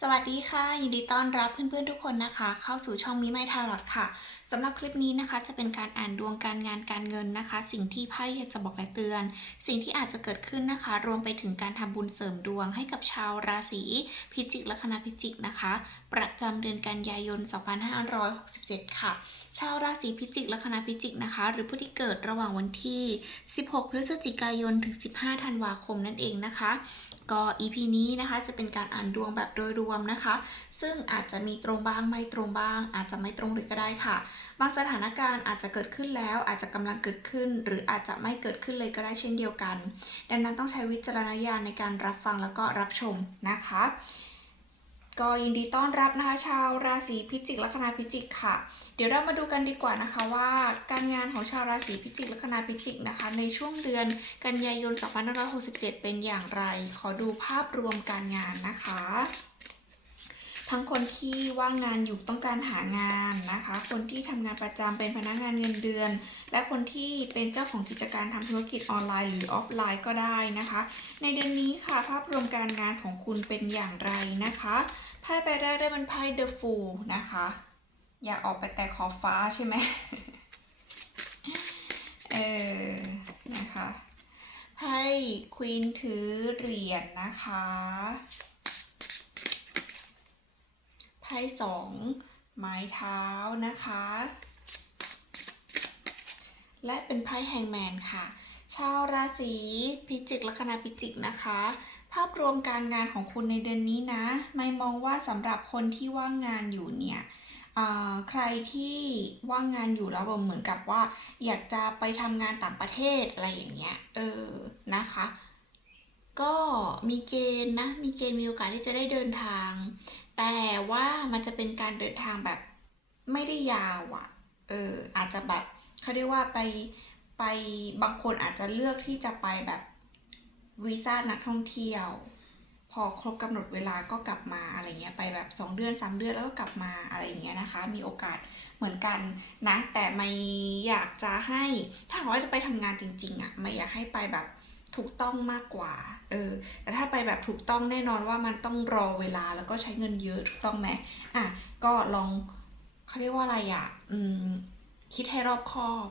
สวัสดีค่ะ ยินดีต้อนรับเพื่อนๆทุกคนนะคะ เข้าสู่ช่องมิไมทารอดค่ะสำหรับคลิปนี้นะคะจะเป็นการอ่านดวงการงานการเงินนะคะ สิ่งที่ไพ่อยากจะบอกและเตือน สิ่งที่อาจจะเกิดขึ้นนะคะ รวมไปถึงการทำบุญเสริมดวงให้กับชาวราศีพิจิกและคณะพิจิกนะคะ ประจำเดือนกันยายน 2567 ค่ะ ชาวราศีพิจิกและคณะพิจิกนะคะ หรือผู้ที่เกิดระหว่างวันที่ 16 พฤศจิกายนถึง 15 ธันวาคมนั่นเองนะคะ ก็ EP นี้นะคะจะเป็นการอ่านดวงแบบโดยรวมนะคะ ซึ่งอาจจะมีตรงบ้างไม่ตรงบ้าง อาจจะไม่ตรงเลยก็ได้ค่ะ บางสถานการณ์อาจจะเกิดขึ้นแล้ว อาจจะกำลังเกิดขึ้น หรืออาจจะไม่เกิดขึ้นเลยก็ได้เช่นเดียวกัน ดังนั้นต้องใช้วิจารณญาณในการรับฟังแล้วก็รับชมนะคะ ก็ยินดีต้อนรับนะคะ ชาวราศีพิจิกละคณะพิจิกค่ะ เดี๋ยวเรามาดูกันดีกว่านะคะว่าการงานของชาวราศีพิจิกละคณะพิจิกนะคะ ในช่วงเดือนกันยายน 2567 เป็นอย่างไร ขอดูภาพรวมการงานนะคะ ทั้งคนที่ว่างงานอยู่ต้องการหางานนะคะ คนที่ทำงานประจำเป็นพนักงานเงินเดือน และคนที่เป็นเจ้าของกิจการทำธุรกิจออนไลน์ หรือออฟไลน์ก็ได้นะคะ ในเดือนนี้ค่ะภาพรวมการงานของคุณเป็นอย่างไรนะคะไพ่ใบแรกได้เป็นไพ่ The Fool นะคะ อยากออกไปแต่ขอบฟ้าใช่ไหมเออนะคะไพ่ควีนถือเหรียญนะคะ ไพ่สองไม้เท้านะคะ และเป็นไพ่แฮงแมนค่ะ ชาวราศีพิจิกและคณะพิจิกนะคะ ภาพรวมการงานของคุณในเดือนนี้นะ ไม่มองว่าสำหรับคนที่ว่างงานอยู่เนี่ยใครที่ว่างงานอยู่แล้วแบบเหมือนกับว่า อยากจะไปทำงานต่างประเทศอะไรอย่างเงี้ย เออ นะคะ ก็มีเกณฑ์นะ มีเกณฑ์มีโอกาสที่จะได้เดินทาง แต่ว่ามันจะเป็นการเดินทางแบบไม่ได้ยาวอะ่ะ เออ อาจจะแบบเขาเรียกว่าไปไปบางคนอาจจะเลือกที่จะไปแบบวีซ่านักท่องเที่ยว พอครบกำหนดเวลาก็กลับมาอะไรเงี้ยไปแบบ 2 เดือน 3 เดือนแล้วก็กลับมาอะไรเงี้ยนะคะ มีโอกาสเหมือนกันนะ แต่ไม่อยากจะให้ถ้าว่าจะไปทำงานจริง ๆอะ่ะไม่อยากให้ไปแบบ ถูกต้องมากกว่า เออ แต่ถ้าไปแบบถูกต้องแน่นอนว่ามันต้องรอเวลาแล้วก็ใช้เงินเยอะถูกต้องไหมอะ ก็ลองเขาเรียกว่าอะไรอะ อืม คิดให้รอบคอบ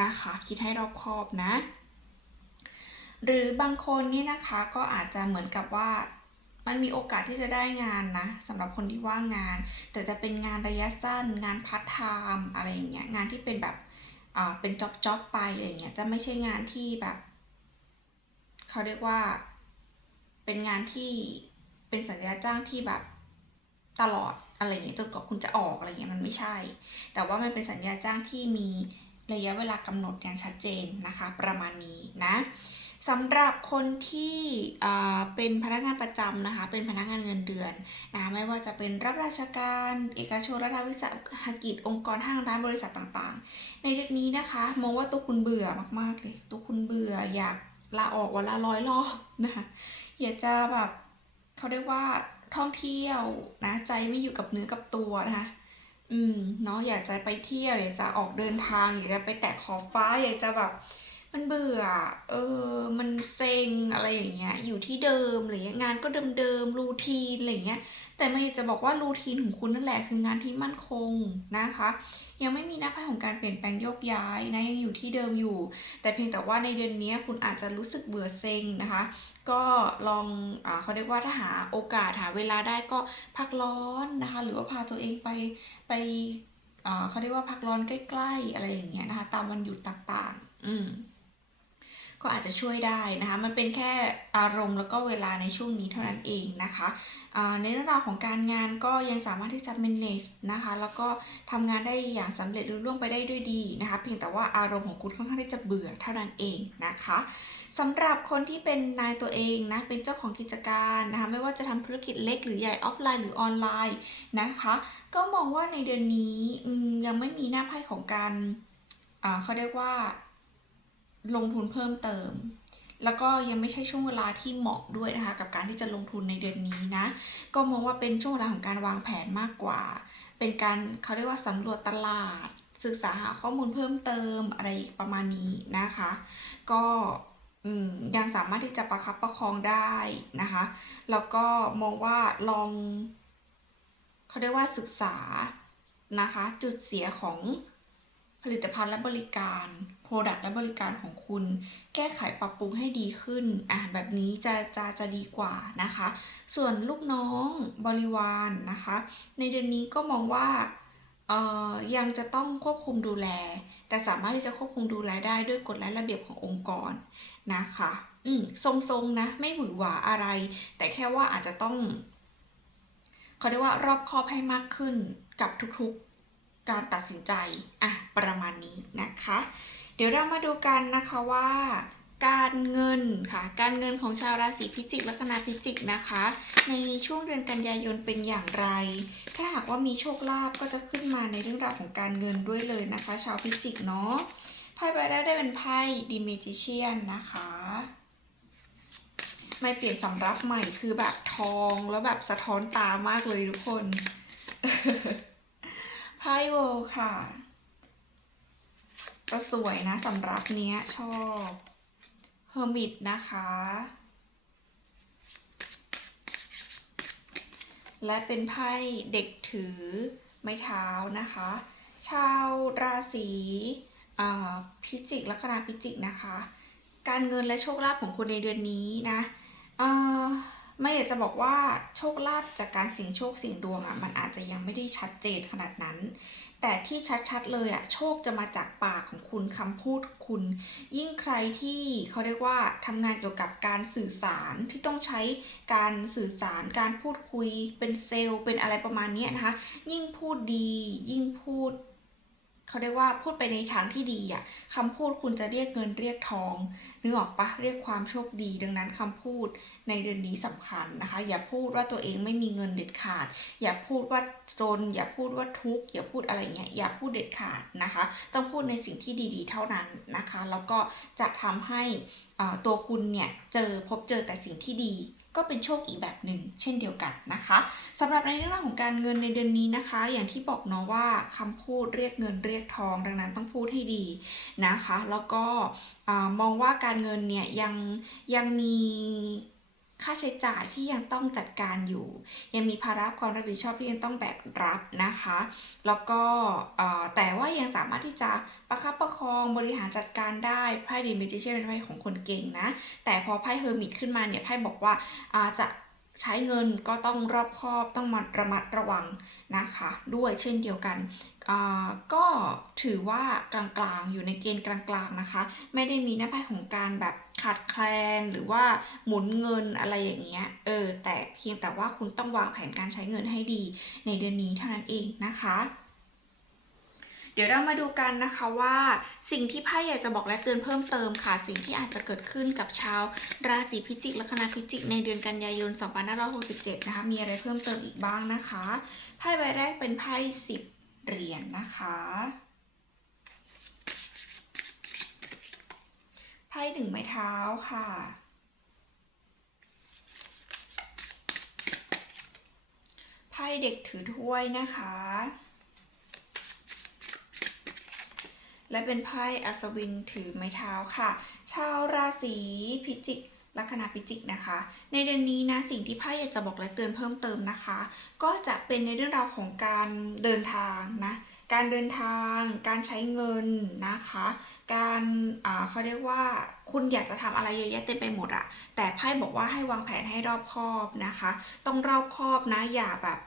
นะคะ คิดให้รอบคอบนะ หรือบางคนนี่นะคะก็อาจจะเหมือนกับว่ามันมีโอกาสที่จะได้งานนะสำหรับคนที่ว่างงาน แต่จะเป็นงานระยะสั้น งานพาร์ทไทม์อะไรอย่างเงี้ยงานที่เป็นแบบอ่าเป็นจ็อบจ็อบไปอะไรอย่างเงี้ยจะไม่ใช่งานที่แบบ เขาเรียกว่า เป็นงานที่เป็นสัญญาจ้างที่แบบตลอดอะไรอย่างเงี้ยจนกว่าคุณจะออกอะไรเงี้ยมันไม่ใช่ แต่ว่ามันเป็นสัญญาจ้างที่มีระยะเวลากำหนดอย่างชัดเจนนะคะ ประมาณนี้นะสำหรับคนที่อ่าเป็นพนักงานประจำนะคะ เป็นพนักงานเงินเดือนนะไม่ว่าจะเป็นรับราชการ เอกชนรัฐวิสาหกิจองค์กรห้างร้านบริษัทต่างๆ ในเรื่องนี้นะคะ มองว่าตัวคุณเบื่อมากๆเลย ตัวคุณเบื่ออยาก ลาออกวันละร้อยรอบนะคะอยากจะแบบเขาเรียกว่าท่องเที่ยวนะใจไม่อยู่กับเนื้อกับตัวนะคะอืมเนาะอยากจะไปเที่ยว อยากจะออกเดินทาง อยากจะไปแตะขอบฟ้า อยากจะแบบ มันเบื่อ เออ มันเซ็งอะไรอย่างเงี้ย อยู่ที่เดิมอะไรเงี้ย งานก็เดิมๆรูทีนอะไรเงี้ย แต่ไม่จะบอกว่ารูทีนของคุณนั่นแหละคืองานที่มั่นคงนะคะ ยังไม่มีหน้าไพ่ของการเปลี่ยนแปลงโยกย้ายนะยังอยู่ที่เดิมอยู่ แต่เพียงแต่ว่าในเดือนนี้คุณอาจจะรู้สึกเบื่อเซ็งนะคะ ก็ลองอเขาเรียกว่าถ้าหาโอกาสหาเวลาได้ก็พักร้อนนะคะ หรือว่าพาตัวเองไปไปเขาเรียกว่าพักร้อนใกล้ๆอะไรอย่างเงี้ยนะคะ ตามวันหยุดต่างๆ อืม ก็อาจจะช่วยได้นะคะ มันเป็นแค่อารมณ์แล้วก็เวลาในช่วงนี้เท่านั้นเองนะคะในเรื่องราวของการงานก็ยังสามารถที่จะ manage นะคะ แล้วก็ทำงานได้อย่างสำเร็จรุ่ล่วงไปได้ด้วยดีนะคะ เพียงแต่ว่าอารมณ์ของคุณค่อนข้างที่จะเบื่อเท่านั้นเองนะคะสำหรับคนที่เป็นนายตัวเองนะ เป็นเจ้าของกิจการนะคะ ไม่ว่าจะทำธุรกิจเล็กหรือใหญ่ออฟไลน์หรือออนไลน์นะคะ ก็มองว่าในเดือนนี้ยังไม่มีหน้าไพ่ของการเขาเรียกว่า ลงทุนเพิ่มเติม แล้วก็ยังไม่ใช่ช่วงเวลาที่เหมาะด้วยนะคะ กับการที่จะลงทุนในเดือนนี้นะ ก็มองว่าเป็นช่วงเวลาของการวางแผนมากกว่า เป็นการเขาเรียกว่าสำรวจตลาด ศึกษาหาข้อมูลเพิ่มเติมอะไรประมาณนี้นะคะ ก็ยังสามารถที่จะประคับประคองได้นะคะ แล้วก็มองว่าลองเขาเรียกว่าศึกษานะคะ จุดเสียของ ผลิตภัณฑ์และบริการ Product และบริการของคุณ แก้ไขปรับปรุงให้ดีขึ้นอะแบบนี้จะจะจะดีกว่านะคะ ส่วนลูกน้องบริวารนนะคะ ในเดือนนี้ก็มองว่าเอ่อยังจะต้องควบคุมดูแล แต่สามารถที่จะควบคุมดูแลได้ด้วยกฎและระเบียบขององค์กรนะคะอืมทรงๆนะไม่หวือหวาอะไร แต่แค่ว่าอาจจะต้องเขาเรียกว่ารอบคอบให้มากขึ้นกับทุกๆ การตัดสินใจอะประมาณนี้นะคะ เดี๋ยวเรามาดูกันนะคะว่า การเงินค่ะ การเงินของชาวราศีพิจิกและคณะพิจิกนะคะ ในช่วงเดือนกันยายนเป็นอย่างไร ถ้าหากว่ามีโชคลาภก็จะขึ้นมาในเรื่องราวของการเงินด้วยเลยนะคะ ชาวพิจิกเนาะไพ่ใบแรกได้เป็นไพ่ดิเมจิเชียนนะคะไม่เปลี่ยนสำรับใหม่คือแบบทองแล้วแบบสะท้อนตามากเลยทุกคน ไพ่เวิลค่ะก็สวยนะสำหรับเนี้ยชอบเฮอร์มิตนะคะ และเป็นไพ่เด็กถือไม้เท้านะคะ ชาวราศีพิจิกลัคนาพิจิกนะคะ การเงินและโชคลาภของคุณในเดือนนี้นะ ไม่อยากจะบอกว่าโชคลาภจากการเสี่ยงโชคเสี่ยงดวงอะ่ะมันอาจจะยังไม่ได้ชัดเจนขนาดนั้น แต่ที่ชัดๆเลยอะ่ะโชคจะมาจากปากของคุณคำพูดคุณ ยิ่งใครที่เขาเรียกว่าทำงานเกี่ยวกับการสื่อสารที่ต้องใช้การสื่อสารการพูดคุยเป็นเซลล์เป็นอะไรประมาณนี้นะคะ ยิ่งพูดดี ยิ่งพูด เขาเรียกว่าพูดไปในทางที่ดีอะคำพูดคุณจะเรียกเงินเรียกทองนึกออกปะเรียกความโชคดีดังนั้นคำพูดในเดือนนี้สำคัญนะคะ อย่าพูดว่าตัวเองไม่มีเงินเด็ดขาด อย่าพูดว่าจน อย่าพูดว่าทุกข์อย่าพูดอะไรเงี้ยอย่าพูดเด็ดขาดนะคะ ต้องพูดในสิ่งที่ดีๆ เท่านั้นนะคะ แล้วก็จะทำให้ตัวคุณเนี่ยเจอพบเจอแต่สิ่งที่ดี ก็เป็นโชคอีกแบบหนึ่งเช่นเดียวกันนะคะสำหรับในเรื่องของการเงินในเดือนนี้นะคะ อย่างที่บอกเนาะว่าคำพูดเรียกเงินเรียกทอง ดังนั้นต้องพูดให้ดีนะคะ แล้วก็อมองว่าการเงินเนี่ยยังยังมี ค่าใช้จ่ายที่ยังต้องจัดการอยู่ ยังมีภาระความรับผิดชอบที่ยังต้องแบกรับนะคะ แล้วก็เออแต่ว่ายังสามารถที่จะประคับประคองบริหารจัดการได้ไพ่ดีเมจิเชนเป็นไพ่ของคนเก่งนะ แต่พอไพ่เฮอร์มิตขึ้นมาเนี่ยไพ่บอกว่าอ่าจะ ใช้เงินก็ต้องรอบคอบต้องมาระมัดระวังนะคะ ด้วยเช่นเดียวกันอ่าก็ถือว่ากลางๆ อยู่ในเกณฑ์กลางๆนะคะ ไม่ได้มีหน้าภัยของการแบบขาดแคลนหรือว่าหมุนเงินอะไรอย่างเงี้ยเออแต่เพียงแต่ว่าคุณต้องวางแผนการใช้เงินให้ดีในเดือนนี้เท่านั้นเองนะคะ ดี๋ยวเรามาดูกันนะคะว่า สิ่งที่ไพ่อยากจะบอกและเตือนเพิ่มเติมค่ะ สิ่งที่อาจจะเกิดขึ้นกับชาว ราศีพิจิกและคณะพิจิกในเดือนกันยายน 2567 นะคะ มีอะไรเพิ่มเติมอีกบ้างนะคะไพ่ใบแรกเป็นไพ่สิบเหรียญนะคะไพ่หนึ่งไม้เท้าค่ะไพ่เด็กถือถ้วยนะคะ และเป็นไพ่อัศวินถือไม้เท้าค่ะ ชาวราศีพิจิกลัคนาพิจิกนะคะ ในเดือนนี้นะสิ่งที่ไพ่อยากจะบอกและเตือนเพิ่มเติมนะคะ ก็จะเป็นในเรื่องราวของการเดินทางนะการเดินทาง การใช้เงินนะคะ การอ่าเขาเรียกว่าคุณอยากจะทำอะไรเยอะแยะเต็มไปหมดอะแต่ไพ่บอกว่าให้วางแผนให้รอบคอบนะคะ ต้องรอบคอบนะอย่าแบบ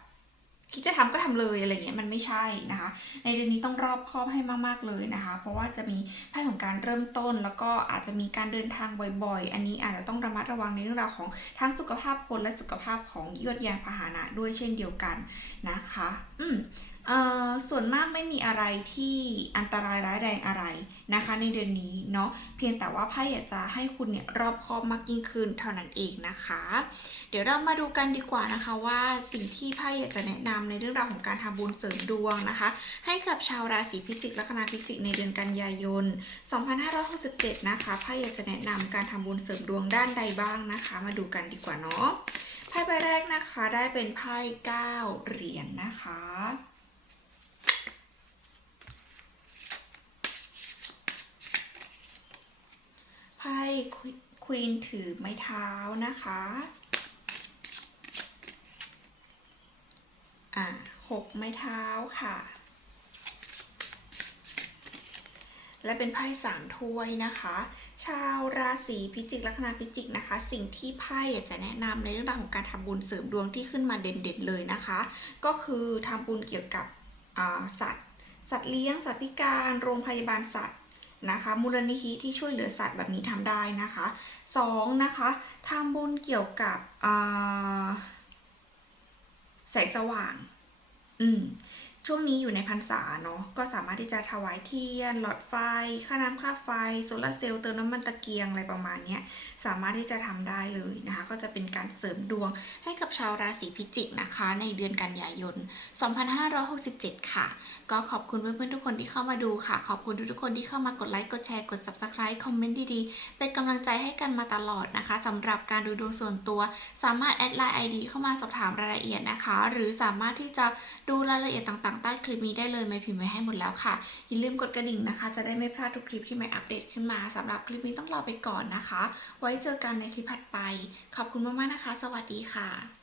คิดจะทำก็ทำเลยอะไรเงี้ยมันไม่ใช่นะคะ ในเดือนนี้ต้องรอบคอบให้มากๆเลยนะคะ เพราะว่าจะมีไพ่ของการเริ่มต้น แล้วก็อาจจะมีการเดินทางบ่อยๆ อันนี้อาจจะต้องระมัดระวังในเรื่องราวของทั้งสุขภาพคนและสุขภาพของยวดยานพาหนะด้วยเช่นเดียวกันนะคะ อืม ส่วนมากไม่มีอะไรที่อันตรายร้ายแรงอะไรนะคะ ในเดือนนี้เนาะเพียงแต่ว่าไพ่อยากจะให้คุณเนี่ยรอบคอบมากยิ่งขึ้นเท่านั้นเองนะคะ เดี๋ยวเรามาดูกันดีกว่านะคะว่าสิ่งที่ไพ่อยากจะแนะนำในเรื่องราวของการทำบุญเสริมดวงนะคะ ให้กับชาวราศีพิจิกและคณะพิจิกในเดือนกันยายน 2567 นะคะไพ่อยากจะแนะนำการทำบุญเสริมดวงด้านใดบ้างนะคะ มาดูกันดีกว่าเนาะไพ่ใบแรกนะคะได้เป็นไพ่9เหรียญนะคะ ไพ่ พ่ ควีนถือไม้เท้านะคะอะหกไม้เท้าค่ะ และเป็นไพ่สามถ้วยนะคะ ชาวราศีพิจิกลัคนาพิจิกนะคะ สิ่งที่ไพ่จะแนะนำในเรื่องราวของการทำบุญเสริมดวงที่ขึ้นมาเด่นๆเลยนะคะ ก็คือทำบุญเกี่ยวกับสัตว์ สัตว์เลี้ยงสัตว์พิการ โรงพยาบาลสัตว์ นะคะ มูลนิธิที่ช่วยเหลือสัตว์แบบนี้ทำได้นะคะสองนะคะทำบุญเกี่ยวกับแสงสว่าง อืม ช่วงนี้อยู่ในพรรษาเนาะก็สามารถที่จะถวายเทียน หลอดไฟ ค่าน้ำค่าไฟ โซลาเซลล์เติมน้ำมันตะเกียงอะไรประมาณนี้สามารถที่จะทำได้เลยนะคะ ก็จะเป็นการเสริมดวงให้กับชาวราศีพิจิกนะคะ ในเดือนกันยายน 2567 ค่ะ ก็ขอบคุณเพื่อนๆทุกคนที่เข้ามาดูค่ะ ขอบคุณทุกๆคนที่เข้ามากดไลค์กดแชร์กด subscribe คอมเมนต์ดีๆ เป็นกำลังใจให้กันมาตลอดนะคะสำหรับการดูดวงส่วนตัว สามารถแอดไลน์ ID เข้ามาสอบถามรายละเอียดนะคะ หรือสามารถที่จะดูรายละเอียดต่างงใต้คลิปนี้ได้เลยไม่พิมพ์ไว้ให้หมดแล้วค่ะ อย่าลืมกดกระดิ่งนะคะ จะได้ไม่พลาดทุกคลิปที่ไม่อัปเดตขึ้นมาสำหรับคลิปนี้ต้องรอไปก่อนนะคะ ไว้เจอกันในคลิปถัดไป ขอบคุณมากๆนะคะ สวัสดีค่ะ